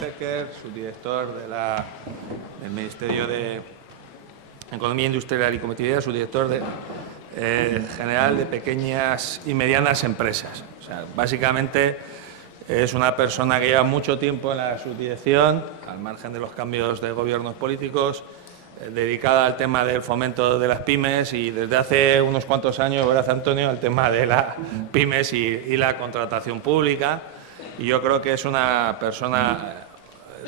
Becker, subdirector del Ministerio de Economía Industrial y Competitividad, subdirector general de pequeñas y medianas empresas. O sea, básicamente es una persona que lleva mucho tiempo en la subdirección, al margen de los cambios de gobiernos políticos, dedicada al tema del fomento de las pymes y desde hace unos cuantos años, ¿verdad, Antonio?, al tema de las pymes y la contratación pública. Y yo creo que es una persona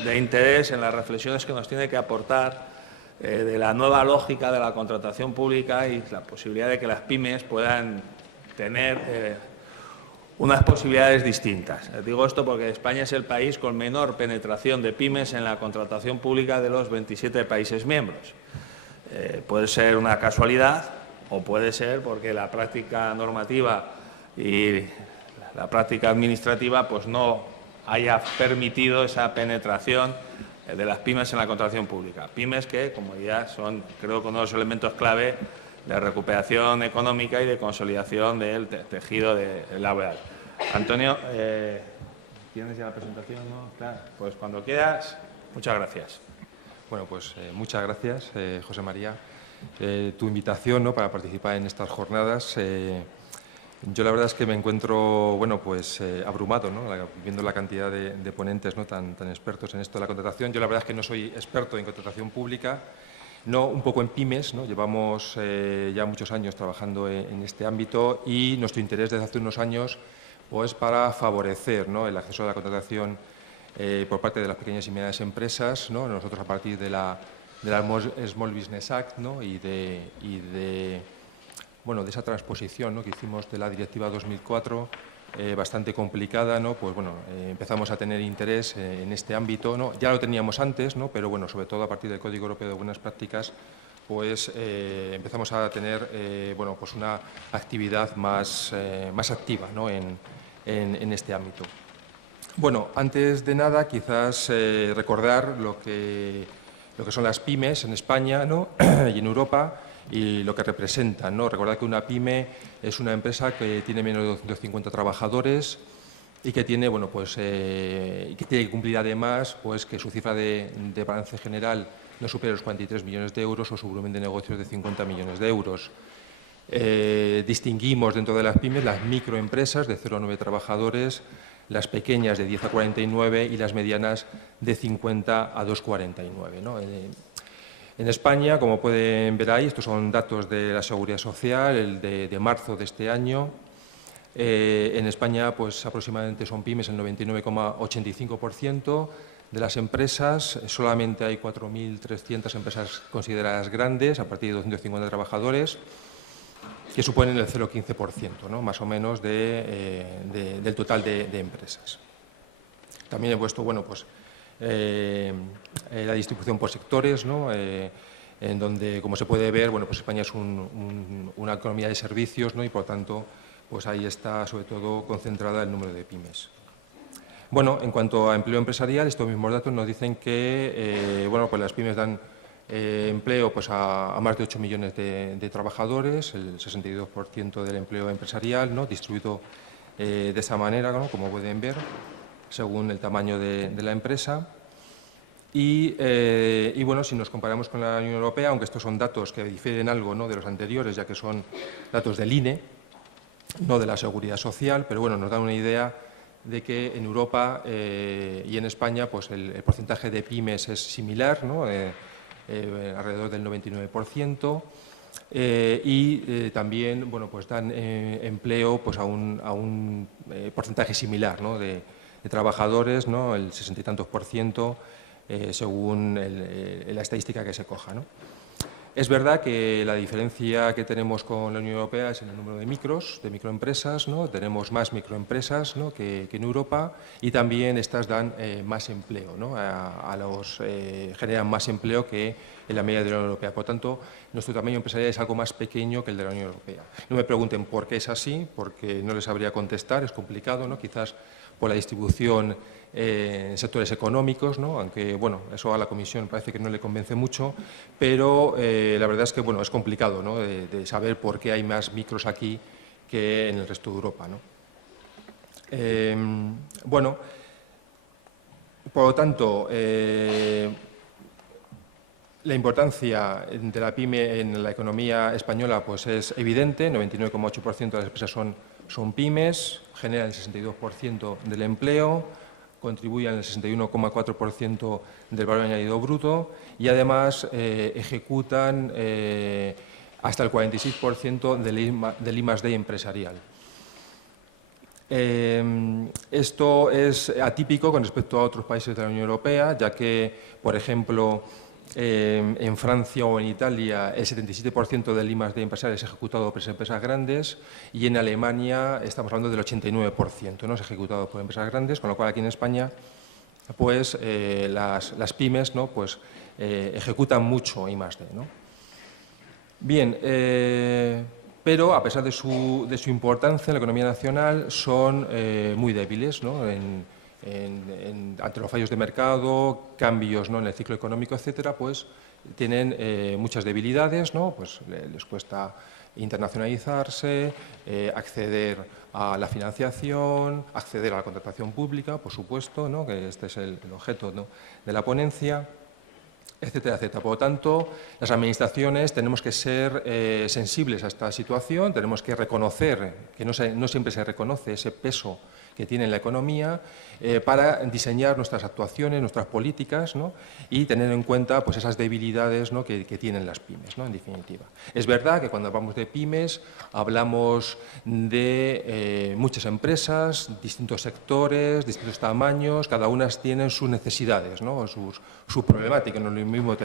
de interés en las reflexiones que nos tiene que aportar de la nueva lógica de la contratación pública y la posibilidad de que las pymes puedan tener unas posibilidades distintas. Digo esto porque España es el país con menor penetración de pymes en la contratación pública de los 27 países miembros. Puede ser una casualidad o puede ser porque la práctica normativa y la práctica administrativa pues no haya permitido esa penetración de las pymes en la contratación pública. Pymes que, como ya son, creo que uno de los elementos clave de recuperación económica y de consolidación del tejido laboral. Antonio, ¿tienes ya la presentación? ¿No? Claro. Pues cuando quieras, muchas gracias. Bueno, pues muchas gracias, José María. Tu invitación, ¿no?, para participar en estas jornadas. Yo la verdad es que me encuentro, bueno, pues abrumado, ¿no?, viendo la cantidad de ponentes, ¿no?, tan expertos en esto de la contratación. Yo la verdad es que no soy experto en contratación pública, no, un poco en pymes, ¿no? Llevamos ya muchos años trabajando en este ámbito y nuestro interés desde hace unos años pues para favorecer, ¿no?, el acceso a la contratación por parte de las pequeñas y medianas empresas, ¿no? Nosotros a partir de la Small Business Act, ¿no?, y de esa transposición, ¿no?, que hicimos de la Directiva 2004, bastante complicada, ¿no? Pues bueno, empezamos a tener interés en este ámbito, ¿no? Ya lo teníamos antes, ¿no?, pero bueno, sobre todo a partir del Código Europeo de Buenas Prácticas, pues empezamos a tener pues una actividad más activa, ¿no?, en este ámbito. Bueno, antes de nada, quizás recordar lo que son las pymes en España, ¿no?, y en Europa, y lo que representan, ¿no? Recordad que una pyme es una empresa que tiene menos de 250 trabajadores y que tiene, bueno, pues, que tiene que cumplir además pues, que su cifra de balance general no supere los 43 millones de euros o su volumen de negocios de 50 millones de euros. Distinguimos dentro de las pymes las microempresas de 0 a 9 trabajadores, las pequeñas de 10 a 49 y las medianas de 50 a 249, ¿no? En España, como pueden ver ahí, estos son datos de la Seguridad Social, el de marzo de este año. En España, pues aproximadamente son pymes el 99,85% de las empresas. Solamente hay 4.300 empresas consideradas grandes, a partir de 250 trabajadores, que suponen el 0,15%, ¿no?, más o menos del total de empresas. También he puesto, bueno, pues, la distribución por sectores, ¿no?, en donde, como se puede ver, bueno, pues España es una economía de servicios, ¿no?, y por tanto, pues ahí está sobre todo concentrada el número de pymes. Bueno, en cuanto a empleo empresarial, estos mismos datos nos dicen que bueno, pues las pymes dan empleo pues a más de 8 millones de trabajadores, el 62% del empleo empresarial, ¿no?, distribuido de esa manera, ¿no?, como pueden ver, según el tamaño de la empresa. Y bueno, si nos comparamos con la Unión Europea, aunque estos son datos que difieren algo, ¿no?, de los anteriores, ya que son datos del INE, no de la Seguridad Social, pero bueno, nos dan una idea de que en Europa y en España pues el porcentaje de pymes es similar, ¿no?, alrededor del 99%, y también, bueno, pues dan empleo pues a un porcentaje similar, ¿no?, de trabajadores, ¿no?, el 60 y tantos %, según la estadística que se coja, ¿no? Es verdad que la diferencia que tenemos con la Unión Europea es en el número de microempresas, ¿no? Tenemos más microempresas, ¿no?, que en Europa, y también estas dan más empleo, ¿no?, generan más empleo que en la media de la Unión Europea. Por tanto, nuestro tamaño empresarial es algo más pequeño que el de la Unión Europea. No me pregunten por qué es así, porque no les sabría contestar, es complicado, ¿no?, quizás por la distribución en sectores económicos, ¿no?, aunque bueno, eso a la Comisión parece que no le convence mucho, pero la verdad es que bueno, es complicado, ¿no?, de saber por qué hay más micros aquí que en el resto de Europa, ¿no? Bueno, Por lo tanto, la importancia de la PYME en la economía española pues es evidente. 99,8% de las empresas son pymes, generan el 62% del empleo, contribuyen al 61,4% del valor añadido bruto y además ejecutan hasta el 46% del I+D empresarial. Esto es atípico con respecto a otros países de la Unión Europea, ya que, por ejemplo, en Francia o en Italia el 77% del I+D empresarial es ejecutado por empresas grandes y en Alemania estamos hablando del 89%, ¿no? Es ejecutado por empresas grandes, con lo cual aquí en España pues, las pymes, ¿no? Pues, ejecutan mucho I+D, ¿no? Bien, pero a pesar de su importancia en la economía nacional son muy débiles, ¿no? Ante los fallos de mercado, cambios, ¿no? En el ciclo económico, etcétera, pues tienen muchas debilidades, ¿no? Pues les cuesta internacionalizarse, acceder a la financiación, acceder a la contratación pública, por supuesto, ¿no? Que este es el objeto, ¿no? De la ponencia, etcétera, etcétera. Por lo tanto, las administraciones tenemos que ser sensibles a esta situación, tenemos que reconocer, que no siempre se reconoce ese peso que tiene en la economía, para diseñar nuestras actuaciones, nuestras políticas, ¿no? Y tener en cuenta pues, esas debilidades, ¿no? que tienen las pymes, ¿no? En definitiva. Es verdad que cuando hablamos de pymes hablamos de muchas empresas, distintos sectores, distintos tamaños, cada una tiene sus necesidades, ¿no? Su problemática. No es lo mismo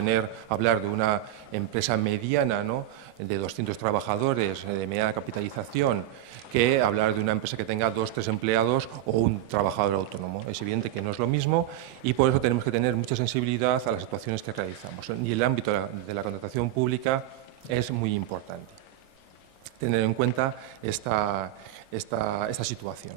hablar de una empresa mediana, ¿no? De 200 trabajadores, de mediana capitalización, que hablar de una empresa que tenga 2 o 3 empleados o un trabajador autónomo. Es evidente que no es lo mismo y por eso tenemos que tener mucha sensibilidad a las actuaciones que realizamos. Y el ámbito de la contratación pública es muy importante. Tener en cuenta esta situación.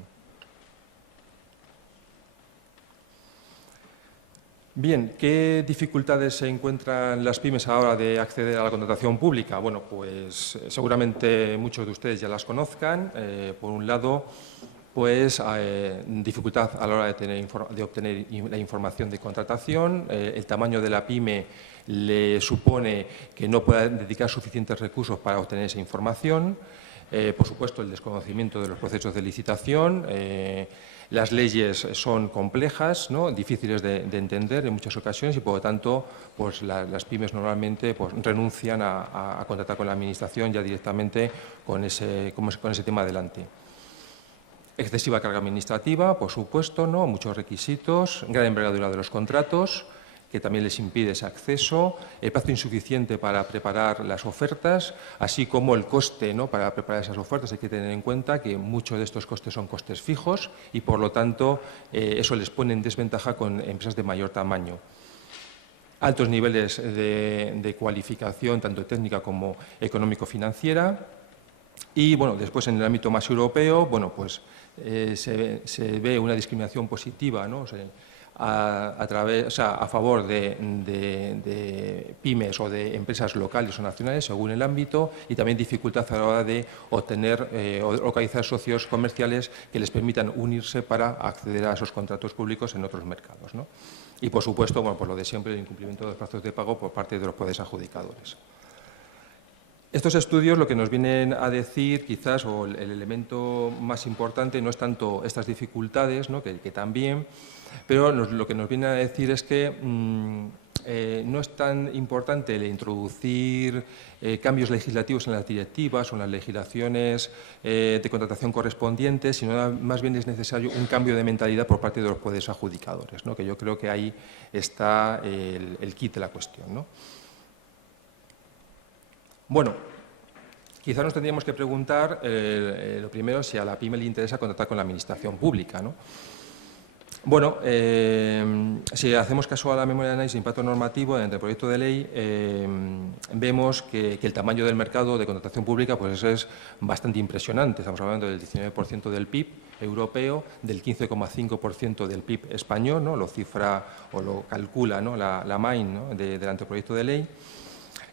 Bien, ¿qué dificultades se encuentran las pymes a la hora de acceder a la contratación pública? Bueno, pues seguramente muchos de ustedes ya las conozcan. Por un lado, pues dificultad a la hora de obtener la información de contratación. El tamaño de la pyme le supone que no pueda dedicar suficientes recursos para obtener esa información. Por supuesto, el desconocimiento de los procesos de licitación. Las leyes son complejas, ¿no? Difíciles de entender en muchas ocasiones y, por lo tanto, pues, las pymes normalmente pues, renuncian a contratar con la Administración ya directamente con ese tema adelante. Excesiva carga administrativa, por supuesto, ¿no? Muchos requisitos, gran envergadura de los contratos, que también les impide ese acceso, el plazo insuficiente para preparar las ofertas, así como el coste, ¿no? Para preparar esas ofertas. Hay que tener en cuenta que muchos de estos costes son costes fijos y, por lo tanto, eso les pone en desventaja con empresas de mayor tamaño. Altos niveles de cualificación, tanto técnica como económico-financiera. Y, bueno, después en el ámbito más europeo, bueno, pues se ve una discriminación positiva, ¿no? A favor de pymes o de empresas locales o nacionales, según el ámbito, y también dificultad a la hora de obtener o localizar socios comerciales que les permitan unirse para acceder a esos contratos públicos en otros mercados, ¿no? Y, por supuesto, bueno, pues lo de siempre, el incumplimiento de los plazos de pago por parte de los poderes adjudicadores. Estos estudios lo que nos vienen a decir, quizás, o el elemento más importante, no es tanto estas dificultades, ¿no? que también, pero lo que nos viene a decir es que no es tan importante el introducir cambios legislativos en las directivas o en las legislaciones de contratación correspondientes, sino más bien es necesario un cambio de mentalidad por parte de los poderes adjudicadores, ¿no? Que yo creo que ahí está el quid de la cuestión, ¿no? Bueno, quizá nos tendríamos que preguntar, lo primero, si a la pyme le interesa contratar con la Administración pública, ¿no? Bueno, si hacemos caso a la memoria de análisis de impacto normativo del proyecto de ley, vemos que el tamaño del mercado de contratación pública pues es bastante impresionante. Estamos hablando del 19% del PIB europeo, del 15,5% del PIB español, ¿no? Lo cifra o lo calcula, ¿no? la MAIN, ¿no? del anteproyecto de ley.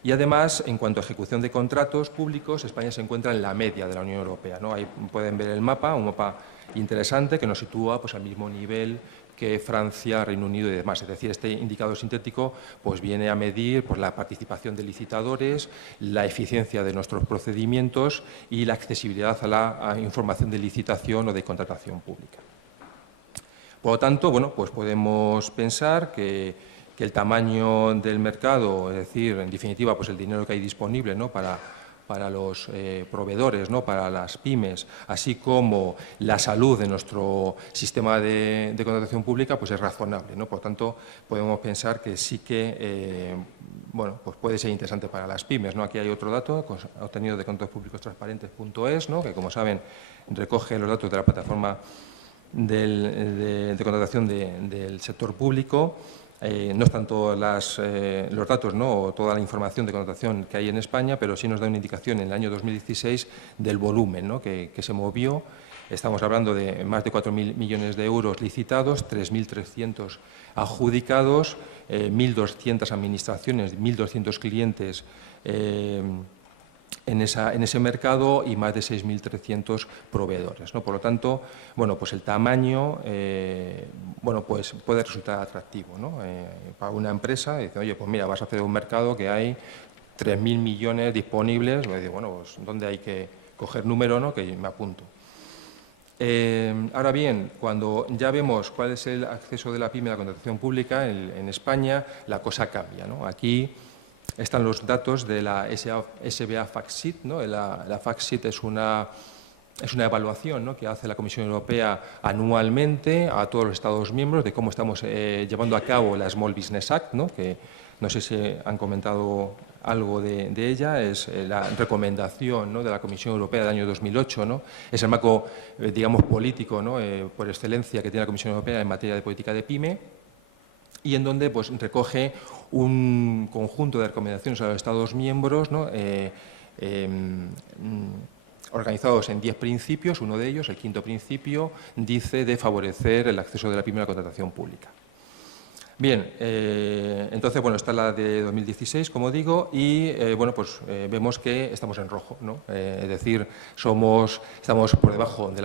Y además, en cuanto a ejecución de contratos públicos, España se encuentra en la media de la Unión Europea, ¿no? Ahí pueden ver el mapa, un mapa interesante que nos sitúa pues, al mismo nivel que Francia, Reino Unido y demás. Es decir, este indicador sintético pues, viene a medir pues, la participación de licitadores, la eficiencia de nuestros procedimientos y la accesibilidad a la información de licitación o de contratación pública. Por lo tanto, bueno, pues podemos pensar que el tamaño del mercado, es decir, en definitiva, pues el dinero que hay disponible, ¿no?, para los proveedores, ¿no?, para las pymes, así como la salud de nuestro sistema de contratación pública, pues es razonable, ¿no? Por tanto, podemos pensar que sí que bueno, pues puede ser interesante para las pymes, ¿no? Aquí hay otro dato obtenido de contratospublicostransparentes.es, ¿no?, que, como saben, recoge los datos de la plataforma de contratación del sector público. No están todos los datos, ¿no?, o toda la información de contratación que hay en España, pero sí nos da una indicación en el año 2016 del volumen, ¿no?, que se movió. Estamos hablando de más de 4.000 millones de euros licitados, 3.300 adjudicados, 1.200 administraciones, 1.200 clientes en ese mercado y más de 6.300 proveedores, ¿no? Por lo tanto, bueno, pues el tamaño bueno, pues puede resultar atractivo, ¿no? Para una empresa, dice, oye, pues mira, vas a hacer un mercado que hay 3.000 millones disponibles, me dice, bueno, pues ¿dónde hay que coger número, no?, que me apunto. Ahora bien, cuando ya vemos cuál es el acceso de la pyme a la contratación pública en España, la cosa cambia, ¿no? Aquí están los datos de la SBA FactSheet, ¿no? La FactSheet es una evaluación, ¿no?, que hace la Comisión Europea anualmente a todos los Estados miembros de cómo estamos llevando a cabo la Small Business Act, ¿no?, que no sé si han comentado algo de ella, es la recomendación, ¿no?, de la Comisión Europea del año 2008, ¿no? Es el marco, digamos, político, ¿no?, por excelencia que tiene la Comisión Europea en materia de política de pyme, y en donde pues, recoge un conjunto de recomendaciones a los Estados miembros, ¿no?, organizados en 10 principios. Uno de ellos, el quinto principio, dice de favorecer el acceso de la pyme a la contratación pública. Bien, entonces, bueno, está la de 2016, como digo, y bueno, pues vemos que estamos en rojo, ¿no? Es decir, estamos por debajo de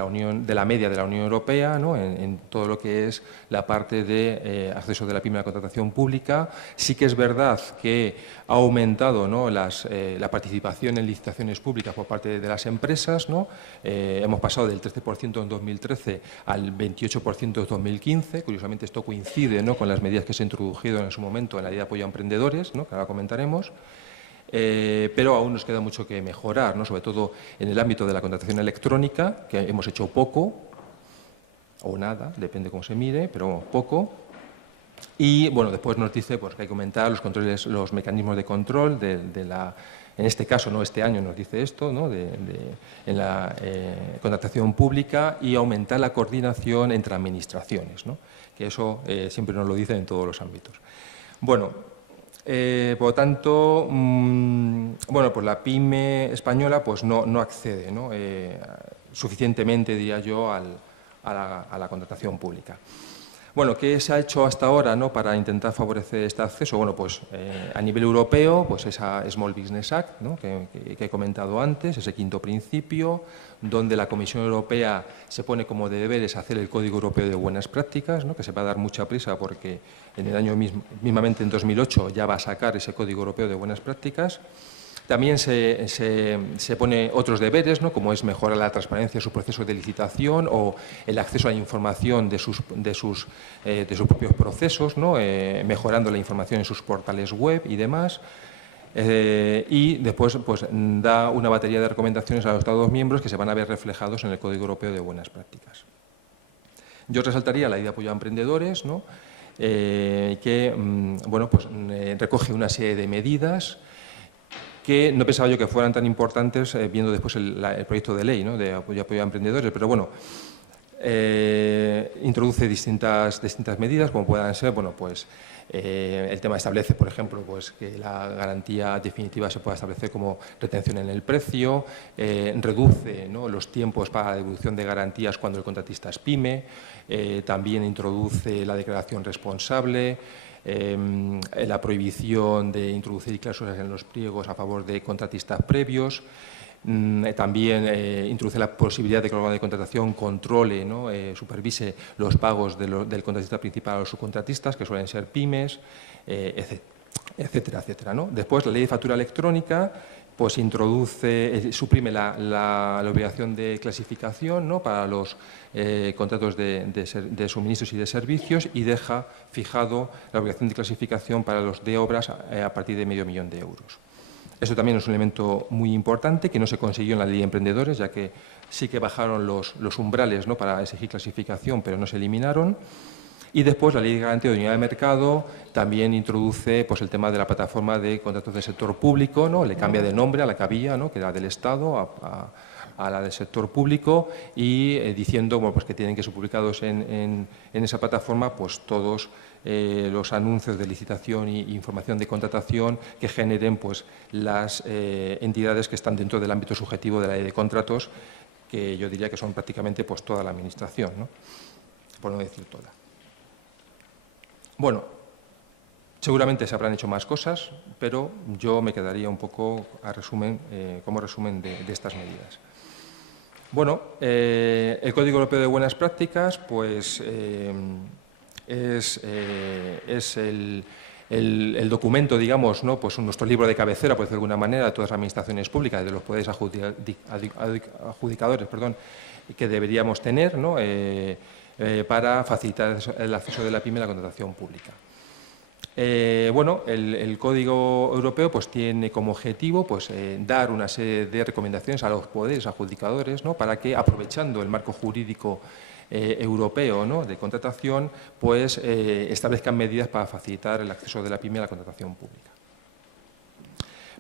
la media de la Unión Europea, ¿no?, en todo lo que es la parte de acceso de la pyme a la contratación pública. Sí que es verdad que ha aumentado, ¿no?, la participación en licitaciones públicas por parte de las empresas, ¿no? Hemos pasado del 13% en 2013 al 28% en 2015. Curiosamente, esto coincide, ¿no?, con las medidas que se han introducido en su momento en la Ley de Apoyo a Emprendedores, ¿no?, que ahora comentaremos, pero aún nos queda mucho que mejorar, ¿no?, sobre todo en el ámbito de la contratación electrónica, que hemos hecho poco o nada, depende cómo se mire, pero poco. Y bueno, después nos dice pues, que hay que aumentar los controles, los mecanismos de control en este caso, no este año nos dice esto, ¿no?, en la contratación pública, y aumentar la coordinación entre administraciones, ¿no?, que eso siempre nos lo dicen en todos los ámbitos. Bueno, por lo tanto, bueno, pues la pyme española pues no accede, ¿no?, suficientemente, diría yo, a la contratación pública. Bueno, ¿qué se ha hecho hasta ahora, ¿no?, para intentar favorecer este acceso? Bueno, pues a nivel europeo, pues esa Small Business Act, ¿no?, que he comentado antes, ese quinto principio, donde la Comisión Europea se pone como deberes hacer el Código Europeo de Buenas Prácticas, ¿no?, que se va a dar mucha prisa porque en el año mismamente en 2008 ya va a sacar ese Código Europeo de Buenas Prácticas. También se pone otros deberes, ¿no?, como es mejorar la transparencia de su proceso de licitación o el acceso a la información de sus propios procesos, ¿no?, mejorando la información en sus portales web y demás. Y después pues, da una batería de recomendaciones a los Estados miembros que se van a ver reflejados en el Código Europeo de Buenas Prácticas. Yo resaltaría la Ley de Apoyo a Emprendedores, ¿no?, que bueno, pues, recoge una serie de medidas que no pensaba yo que fueran tan importantes viendo después el proyecto de ley, ¿no?, de apoyo a emprendedores, pero bueno, introduce distintas medidas, como puedan ser, bueno, pues el tema establece, por ejemplo, pues que la garantía definitiva se pueda establecer como retención en el precio, reduce, ¿no?, los tiempos para la devolución de garantías cuando el contratista es pyme, también introduce la declaración responsable, la prohibición de introducir cláusulas en los pliegos a favor de contratistas previos, También introduce la posibilidad de que el órgano de contratación controle, ¿no? Supervise los pagos del contratista principal a los subcontratistas, que suelen ser pymes, etcétera, etcétera, ¿no? Después, la ley de factura electrónica pues suprime la obligación de clasificación, ¿no? Para los contratos de suministros y de servicios, y deja fijado la obligación de clasificación para los de obras a partir de €500.000. Esto también es un elemento muy importante que no se consiguió en la ley de emprendedores, ya que sí que bajaron los umbrales, ¿no? Para exigir clasificación, pero no se eliminaron. Y después la Ley de Garantía de Unidad de Mercado también introduce pues, el tema de la plataforma de contratos del sector público, ¿no? Le cambia de nombre a la que había, ¿no? Que era del Estado a la del sector público, y diciendo bueno, pues que tienen que ser publicados en esa plataforma pues, todos los anuncios de licitación e información de contratación que generen pues, las entidades que están dentro del ámbito subjetivo de la Ley de Contratos, que yo diría que son prácticamente pues, toda la Administración, ¿no? Por no decir toda. Bueno, seguramente se habrán hecho más cosas, pero yo me quedaría un poco como resumen de estas medidas. Bueno, el Código Europeo de Buenas Prácticas pues, es el documento, digamos, ¿no? Pues nuestro libro de cabecera, por decirlo de alguna manera, de todas las administraciones públicas, de los poderes adjudicadores, que deberíamos tener, ¿no? Para facilitar el acceso de la PYME a la contratación pública. Bueno, el Código Europeo pues, tiene como objetivo pues, dar una serie de recomendaciones a los poderes adjudicadores, ¿no? Para que, aprovechando el marco jurídico europeo, ¿no? De contratación, pues, establezcan medidas para facilitar el acceso de la PYME a la contratación pública.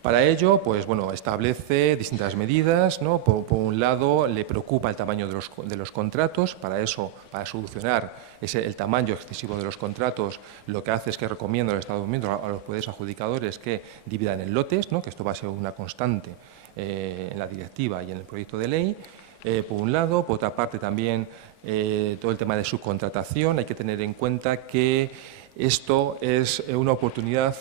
Para ello, pues, bueno, establece distintas medidas, ¿no? Por un lado, le preocupa el tamaño de los contratos. Para eso, para solucionar el tamaño excesivo de los contratos, lo que hace es que recomienda a los Estados miembros, a los poderes adjudicadores, que dividan en lotes, ¿no? Que esto va a ser una constante en la directiva y en el proyecto de ley. Por un lado, por otra parte también todo el tema de subcontratación. Hay que tener en cuenta que esto es una oportunidad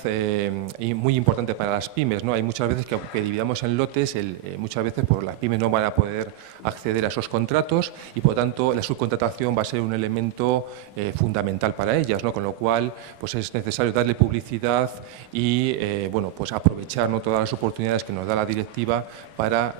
muy importante para las pymes, ¿no? Hay muchas veces que dividamos en lotes, muchas veces pues, las pymes no van a poder acceder a esos contratos y, por tanto, la subcontratación va a ser un elemento fundamental para ellas, ¿no? Con lo cual pues, es necesario darle publicidad y bueno, pues, aprovechar, ¿no? Todas las oportunidades que nos da la directiva para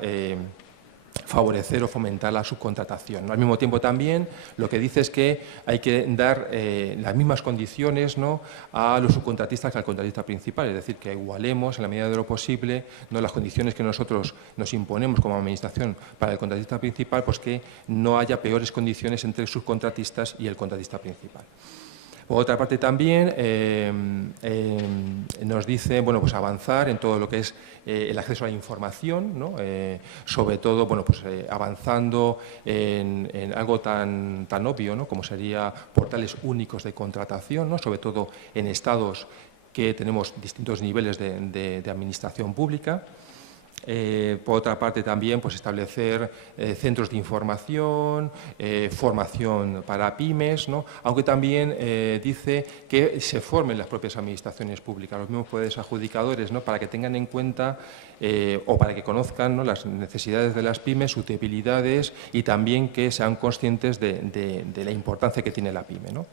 favorecer o fomentar la subcontratación, ¿no? Al mismo tiempo también lo que dice es que hay que dar las mismas condiciones, ¿no? A los subcontratistas que al contratista principal, es decir, que igualemos en la medida de lo posible, ¿no? Las condiciones que nosotros nos imponemos como administración para el contratista principal, pues que no haya peores condiciones entre subcontratistas y el contratista principal. Por otra parte también nos dice bueno, pues avanzar en todo lo que es el acceso a la información, ¿no? Sobre todo bueno, pues, avanzando en algo tan obvio, ¿no? Como sería portales únicos de contratación, ¿no? Sobre todo en estados que tenemos distintos niveles de administración pública. Por otra parte también pues, establecer centros de información, formación para pymes, ¿no? Aunque también dice que se formen las propias administraciones públicas, los mismos poderes adjudicadores, ¿no? Para que tengan en cuenta o para que conozcan, ¿no? Las necesidades de las pymes, sus debilidades y también que sean conscientes de la importancia que tiene la pyme, ¿no?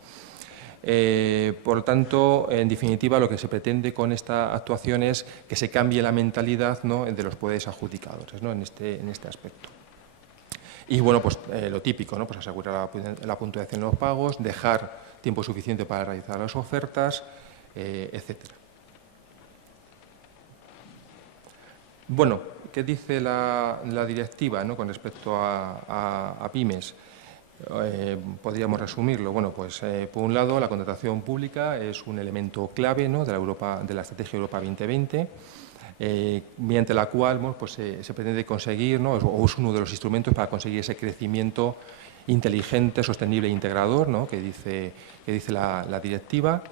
Por lo tanto, en definitiva, lo que se pretende con esta actuación es que se cambie la mentalidad, ¿no? De los poderes adjudicadores, ¿no? en este aspecto. Y bueno, pues lo típico, ¿no? Pues asegurar la puntuación de los pagos, dejar tiempo suficiente para realizar las ofertas, etcétera. Bueno, ¿qué dice la directiva, ¿no? Con respecto a pymes? Podríamos resumirlo. Bueno, pues por un lado la contratación pública es un elemento clave, ¿no? de la Estrategia Europa 2020, mediante la cual bueno, pues, se pretende conseguir, ¿no? o es uno de los instrumentos para conseguir ese crecimiento inteligente, sostenible e integrador, ¿no? que dice la directiva.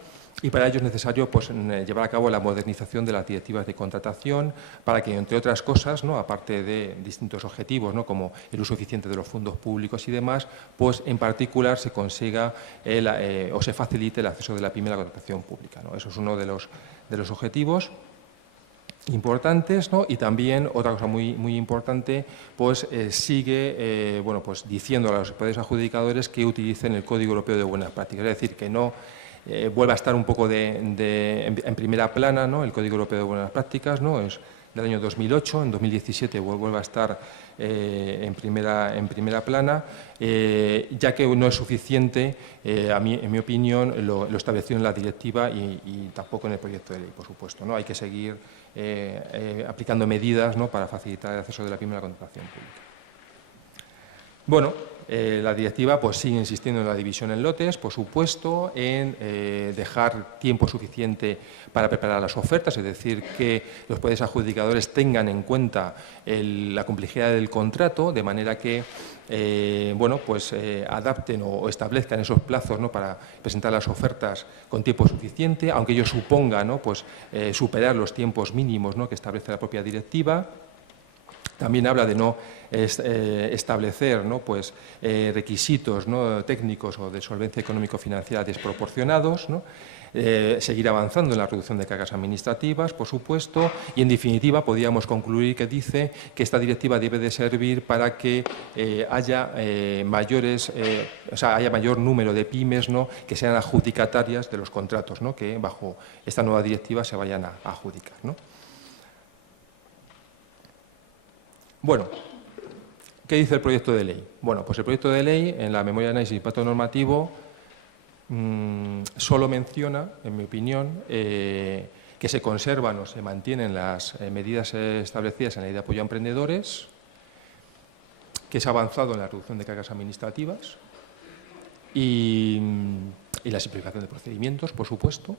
Y para ello es necesario pues, llevar a cabo la modernización de las directivas de contratación para que, entre otras cosas, ¿no? aparte de distintos objetivos, ¿no? como el uso eficiente de los fondos públicos y demás, pues en particular se consiga o se facilite el acceso de la pyme a la contratación pública, ¿no? Eso es uno de los objetivos. importantes, ¿no? Y también otra cosa muy importante, pues sigue bueno, pues diciendo a los poderes adjudicadores que utilicen el Código Europeo de Buenas Prácticas, es decir, que no vuelva a estar un poco en primera plana, ¿no? El Código Europeo de Buenas Prácticas, ¿no? Es del año 2008, en 2017 vuelve a estar en primera plana, ya que no es suficiente, en mi opinión, lo establecido en la directiva y tampoco en el proyecto de ley, por supuesto, ¿no? Hay que seguir aplicando medidas, ¿no? Para facilitar el acceso de la pyme a la contratación pública. Bueno, la directiva pues, sigue insistiendo en la división en lotes, por supuesto, en dejar tiempo suficiente para preparar las ofertas, es decir, que los poderes adjudicadores tengan en cuenta la complejidad del contrato, de manera que bueno, pues, adapten o establezcan esos plazos, ¿no? Para presentar las ofertas con tiempo suficiente, aunque ello suponga, ¿no? Pues, superar los tiempos mínimos, ¿no? Que establece la propia directiva. También habla de no establecer, ¿no? Pues, requisitos, ¿no? Técnicos o de solvencia económico-financiera desproporcionados, ¿no? Seguir avanzando en la reducción de cargas administrativas, por supuesto, y en definitiva podríamos concluir que dice que esta directiva debe de servir para que haya haya mayor número de pymes, ¿no? Que sean adjudicatarias de los contratos, ¿no? Que bajo esta nueva directiva se vayan a adjudicar, ¿no? Bueno, ¿qué dice el proyecto de ley? Bueno, pues el proyecto de ley, en la memoria de análisis de impacto normativo, solo menciona, en mi opinión, que se conservan o se mantienen las medidas establecidas en la ley de apoyo a emprendedores, que se ha avanzado en la reducción de cargas administrativas y la simplificación de procedimientos, por supuesto,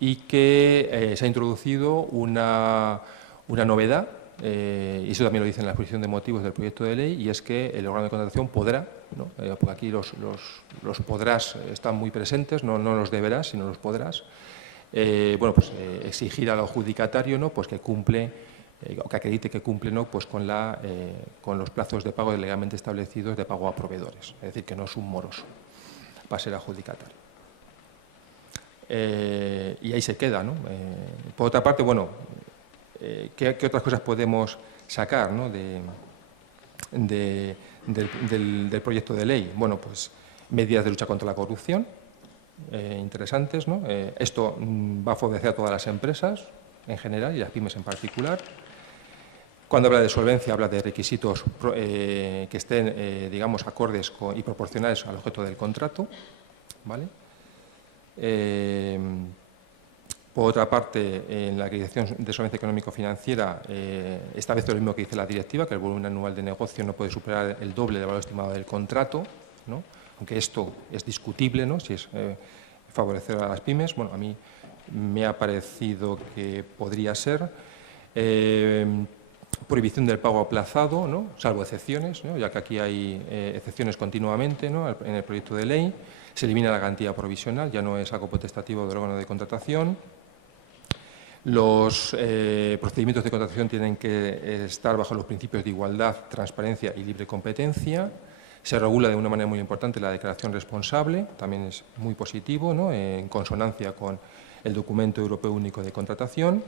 y que se ha introducido una novedad, y eso también lo dice en la exposición de motivos del proyecto de ley, y es que el órgano de contratación podrá, ¿no? Porque aquí los podrás están muy presentes, no los deberás, sino los podrás, bueno, pues, exigir al adjudicatario, ¿no? Pues que cumple, o que acredite que cumple, ¿no? Pues con los plazos de pago legalmente establecidos de pago a proveedores, es decir, que no es un moroso para ser adjudicatario. Y ahí se queda, ¿no? Por otra parte, bueno, ¿qué otras cosas podemos sacar, ¿no? del proyecto de ley? Bueno, pues medidas de lucha contra la corrupción, interesantes, ¿no? Esto va a favorecer a todas las empresas en general y las pymes en particular. Cuando habla de solvencia, habla de requisitos que estén, digamos, acordes y proporcionales al objeto del contrato, ¿vale? Por otra parte, en la acreditación de solvencia económico-financiera establece lo mismo que dice la directiva, que el volumen anual de negocio no puede superar el doble del valor estimado del contrato, ¿no? Aunque esto es discutible, ¿no? Si es favorecer a las pymes. Bueno, a mí me ha parecido que podría ser. Prohibición del pago aplazado, ¿no? Salvo excepciones, ¿no? Ya que aquí hay excepciones continuamente, ¿no? En el proyecto de ley. Se elimina la garantía provisional, ya no es algo potestativo del órgano de contratación. Los procedimientos de contratación tienen que estar bajo los principios de igualdad, transparencia y libre competencia. Se regula de una manera muy importante la declaración responsable, también es muy positivo, ¿no? En consonancia con el documento europeo único de contratación.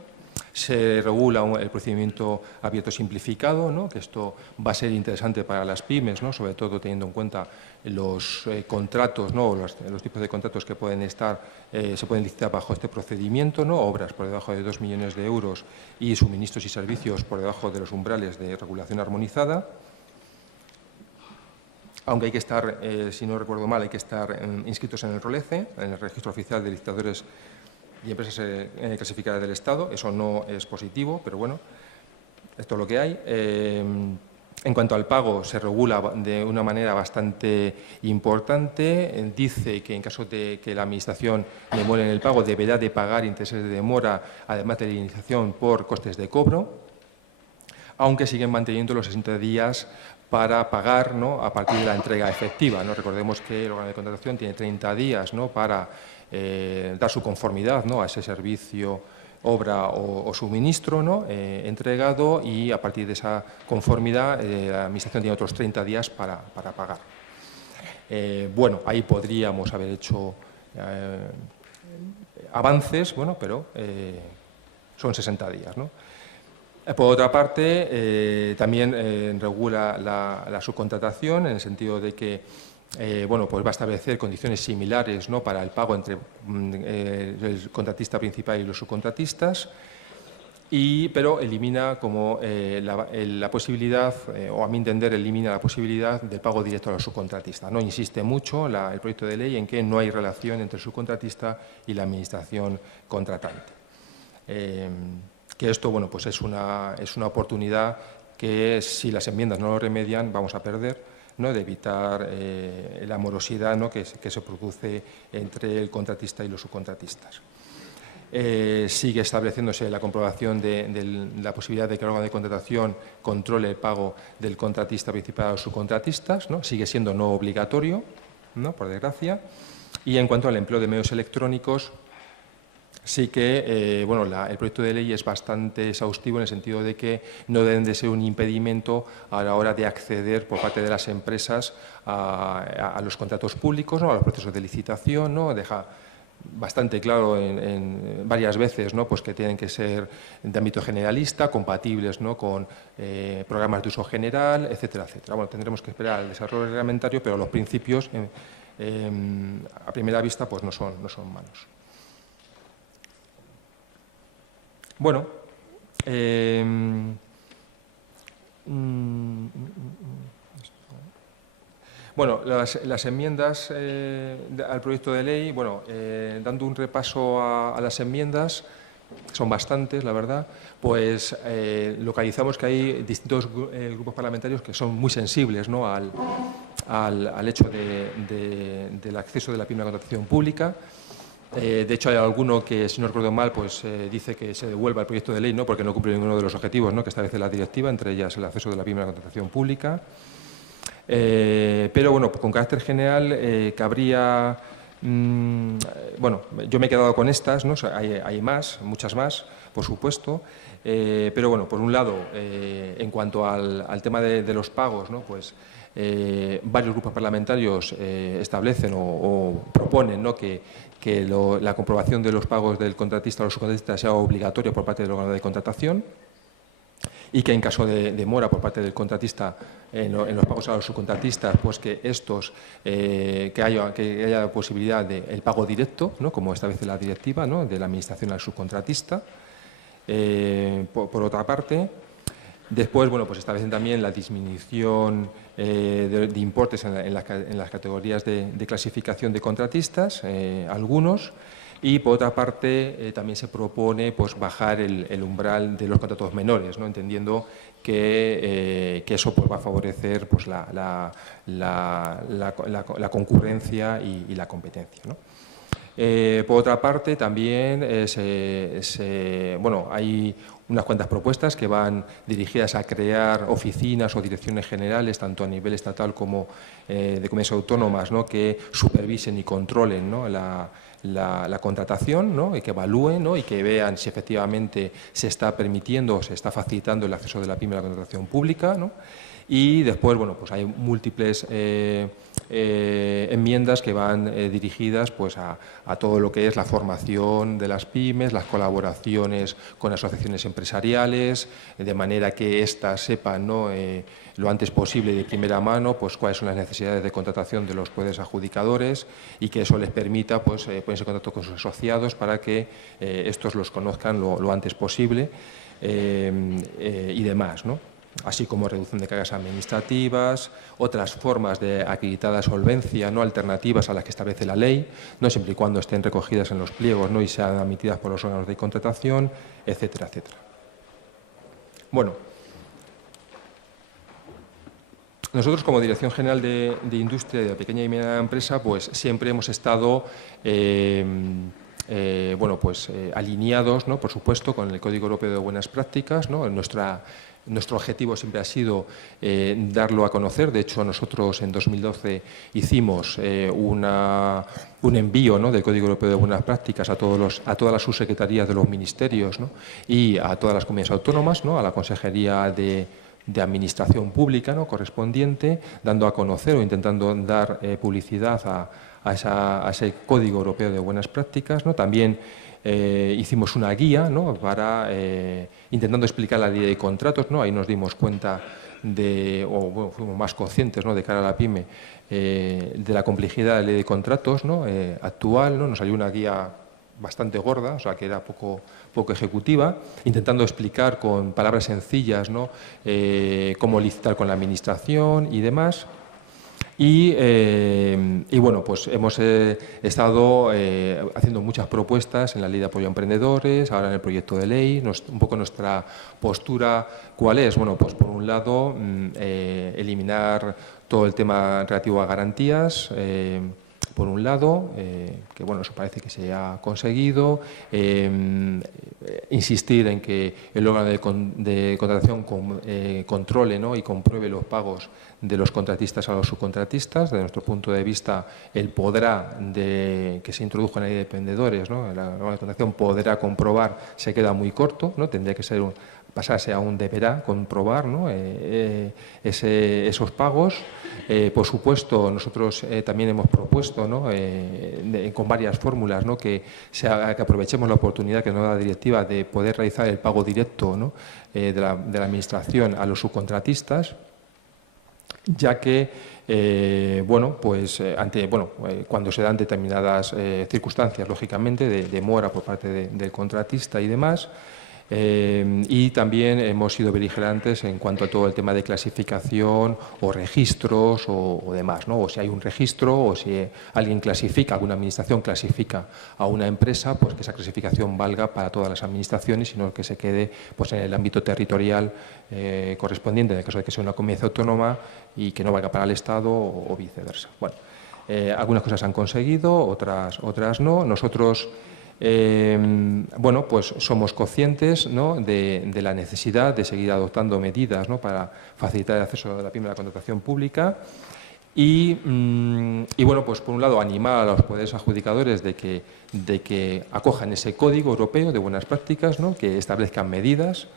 Se regula el procedimiento abierto simplificado, ¿no? Que esto va a ser interesante para las pymes, ¿no? Sobre todo teniendo en cuenta los contratos, ¿no? Los tipos de contratos que pueden estar, se pueden licitar bajo este procedimiento, ¿no? Obras por debajo de 2 millones de euros y suministros y servicios por debajo de los umbrales de regulación armonizada. Aunque hay que estar, si no recuerdo mal, hay que estar inscritos en el ROLECE, en el Registro Oficial de Licitadores y Empresas Clasificadas del Estado. Eso no es positivo, pero bueno, esto es lo que hay. En cuanto al pago, se regula de una manera bastante importante. Dice que en caso de que la Administración demore en el pago, deberá de pagar intereses de demora, además de la indemnización por costes de cobro, aunque siguen manteniendo los 60 días para pagar, ¿no? A partir de la entrega efectiva, ¿no? Recordemos que el órgano de contratación tiene 30 días, ¿no? Para dar su conformidad, ¿no? A ese servicio, obra o suministro, ¿no? Entregado, y a partir de esa conformidad la Administración tiene otros 30 días para pagar. Bueno, ahí podríamos haber hecho avances, bueno, pero son 60 días, ¿no? Por otra parte, también regula la subcontratación en el sentido de que bueno, pues va a establecer condiciones similares, ¿no?, para el pago entre el contratista principal y los subcontratistas, pero elimina como la posibilidad, o a mi entender elimina la posibilidad del pago directo a los subcontratistas, ¿no? Insiste mucho el proyecto de ley en que no hay relación entre el subcontratista y la administración contratante. Que esto, bueno, pues es una oportunidad que, si las enmiendas no lo remedian, vamos a perder, ¿no?, de evitar la morosidad, ¿no?, que se produce entre el contratista y los subcontratistas. Sigue estableciéndose la comprobación de la posibilidad de que el órgano de contratación controle el pago del contratista principal a los subcontratistas, ¿no? Sigue siendo no obligatorio, ¿no?, por desgracia. Y en cuanto al empleo de medios electrónicos, sí que bueno, el proyecto de ley es bastante exhaustivo en el sentido de que no deben de ser un impedimento a la hora de acceder por parte de las empresas a los contratos públicos, ¿no?, a los procesos de licitación, ¿no? Deja bastante claro varias veces, ¿no?, pues que tienen que ser de ámbito generalista, compatibles, ¿no?, con programas de uso general, etcétera, etcétera. Bueno, tendremos que esperar al desarrollo reglamentario, pero los principios a primera vista pues no son malos. Bueno, bueno, las enmiendas al proyecto de ley, bueno, dando un repaso a las enmiendas, son bastantes, la verdad, pues localizamos que hay distintos grupos parlamentarios que son muy sensibles, ¿no?, al hecho del acceso de la pyme a la contratación pública. De hecho, hay alguno que, si no recuerdo mal, pues dice que se devuelva el proyecto de ley, ¿no?, porque no cumple ninguno de los objetivos, ¿no?, que establece la directiva, entre ellas el acceso de la pyme a la contratación pública. Pero bueno, con carácter general, cabría, bueno, yo me he quedado con estas, ¿no? Hay más, muchas más, por supuesto, pero bueno, por un lado, en cuanto al tema de los pagos, ¿no?, pues varios grupos parlamentarios establecen o proponen, ¿no?, que la comprobación de los pagos del contratista o los subcontratistas sea obligatoria por parte del órgano de contratación, y que en caso de demora por parte del contratista en los pagos a los subcontratistas, pues que estos, que haya posibilidad del pago directo, ¿no?, como establece la directiva, ¿no?, de la administración al subcontratista. Por otra parte, después, bueno, pues establecen también la disminución de importes en las categorías de clasificación de contratistas, algunos. Y, por otra parte, también se propone pues bajar el umbral de los contratos menores, ¿no?, entendiendo que eso pues va a favorecer pues la concurrencia y la competencia, ¿no? Por otra parte, también bueno, hay unas cuantas propuestas que van dirigidas a crear oficinas o direcciones generales, tanto a nivel estatal como de comunidades autónomas, ¿no?, que supervisen y controlen, ¿no?, la contratación, ¿no?, y que evalúen, ¿no?, y que vean si efectivamente se está permitiendo o se está facilitando el acceso de la pyme a la contratación pública, ¿no? Y después, bueno, pues hay múltiples enmiendas que van dirigidas pues a todo lo que es la formación de las pymes, las colaboraciones con asociaciones empresariales, de manera que éstas sepan, ¿no?, lo antes posible, de primera mano, pues cuáles son las necesidades de contratación de los poderes adjudicadores, y que eso les permita pues ponerse en contacto con sus asociados para que estos los conozcan lo antes posible, y demás, ¿no? Así como reducción de cargas administrativas, otras formas de acreditada solvencia, no alternativas a las que establece la ley, no siempre y cuando estén recogidas en los pliegos, ¿no?, y sean admitidas por los órganos de contratación, etcétera, etcétera. Bueno, nosotros, como Dirección General de Industria y de la Pequeña y Mediana Empresa, pues siempre hemos estado bueno, pues alineados, ¿no?, por supuesto, con el Código Europeo de Buenas Prácticas, ¿no? Nuestro objetivo siempre ha sido darlo a conocer. De hecho, nosotros en 2012 hicimos un envío, ¿no?, del Código Europeo de Buenas Prácticas a todas las subsecretarías de los ministerios, ¿no?, y a todas las comunidades autónomas, ¿no?, a la Consejería de Administración Pública, ¿no?, correspondiente, dando a conocer o intentando dar publicidad a ese Código Europeo de Buenas Prácticas, ¿no? También hicimos una guía, ¿no?, para intentando explicar la ley de contratos, ¿no? Ahí nos dimos cuenta bueno, fuimos más conscientes, ¿no?, de cara a la PYME, de la complejidad de la ley de contratos, ¿no?, actual, ¿no? Nos salió una guía bastante gorda, o sea, que era poco ejecutiva, intentando explicar con palabras sencillas, ¿no?, cómo licitar con la administración y demás. Y bueno, pues hemos estado haciendo muchas propuestas en la Ley de Apoyo a Emprendedores, ahora en el proyecto de ley. Un poco nuestra postura, ¿cuál es? Bueno, pues por un lado, eliminar todo el tema relativo a garantías, por un lado, que bueno, eso parece que se ha conseguido, insistir en que el órgano de contratación controle, ¿no?, y compruebe los pagos de los contratistas a los subcontratistas. Desde nuestro punto de vista, el podrá que se introdujo en la ley de emprendedores, ¿no?, la órgano de contratación podrá comprobar, se queda muy corto, ¿no? Tendría que ser pasarse a un deberá comprobar, ¿no?, esos pagos. Por supuesto, nosotros también hemos propuesto, ¿no?, con varias fórmulas, ¿no?, que aprovechemos la oportunidad que nos da la directiva de poder realizar el pago directo, ¿no?, de la Administración a los subcontratistas, ya que bueno, pues cuando se dan determinadas circunstancias, lógicamente, de demora por parte del contratista y demás. Y también hemos sido beligerantes en cuanto a todo el tema de clasificación o registros o demás, ¿no? O si hay un registro o si alguien clasifica, alguna administración clasifica a una empresa, pues que esa clasificación valga para todas las administraciones, sino que se quede pues en el ámbito territorial correspondiente, en el caso de que sea una comunidad autónoma, y que no valga para el Estado o viceversa. Bueno, algunas cosas han conseguido, otras no. Nosotros bueno, pues somos conscientes, ¿no?, de la necesidad de seguir adoptando medidas, ¿no?, para facilitar el acceso de la PYME a la contratación pública y bueno, pues por un lado animar a los poderes adjudicadores de que acojan ese código europeo de buenas prácticas, ¿no?, que establezcan medidas.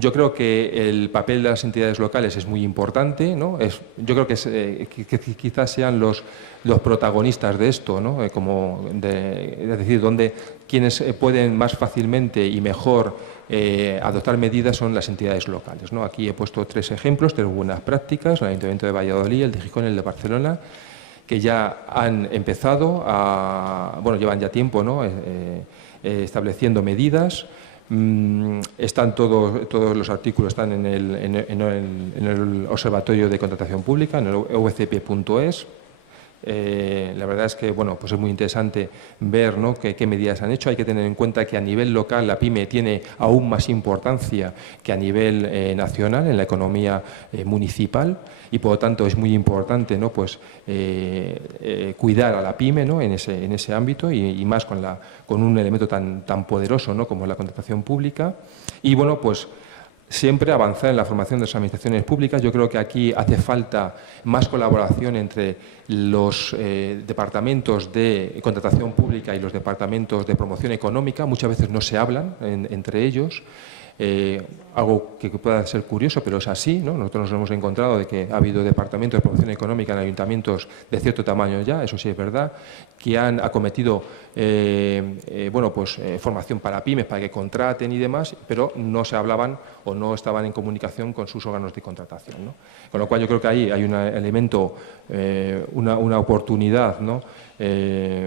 Yo creo que el papel de las entidades locales es muy importante, ¿no? Yo creo que quizás sean los protagonistas de esto, ¿no? Es decir, quienes pueden más fácilmente y mejor adoptar medidas son las entidades locales, ¿no? Aquí he puesto 3 ejemplos, 3 buenas prácticas: el Ayuntamiento de Valladolid, el de Gijón y el de Barcelona, que ya han empezado llevan ya tiempo, ¿no?, estableciendo medidas. Están todos los artículos están en el Observatorio de Contratación Pública, en el ovcp.es. La verdad es que bueno, pues es muy interesante ver, ¿no?, qué medidas han hecho. Hay que tener en cuenta que a nivel local la PYME tiene aún más importancia que a nivel nacional en la economía municipal, y por lo tanto es muy importante, ¿no?, pues cuidar a la PYME, ¿no?, en ese ámbito, y más con un elemento tan poderoso, ¿no?, como la contratación pública. Y bueno, pues siempre avanzar en la formación de las administraciones públicas. Yo creo que aquí hace falta más colaboración entre los departamentos de contratación pública y los departamentos de promoción económica. Muchas veces no se hablan entre ellos. Algo que pueda ser curioso, pero es así, ¿no? Nosotros nos hemos encontrado de que ha habido departamentos de promoción económica en ayuntamientos de cierto tamaño ya, eso sí es verdad, que han acometido formación para pymes, para que contraten y demás, pero no se hablaban o no estaban en comunicación con sus órganos de contratación, ¿no? Con lo cual yo creo que ahí hay un elemento, una oportunidad, ¿no?,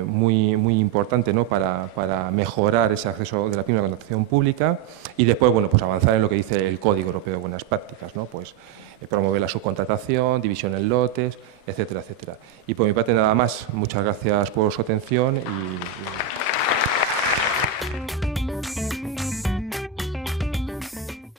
muy importante, ¿no?, para mejorar ese acceso de la PYME a la contratación pública. Y después, bueno, pues avanzar en lo que dice el Código Europeo de Buenas Prácticas, ¿no?, pues promover la subcontratación, división en lotes, etcétera, etcétera. Y por mi parte nada más. Muchas gracias por su atención y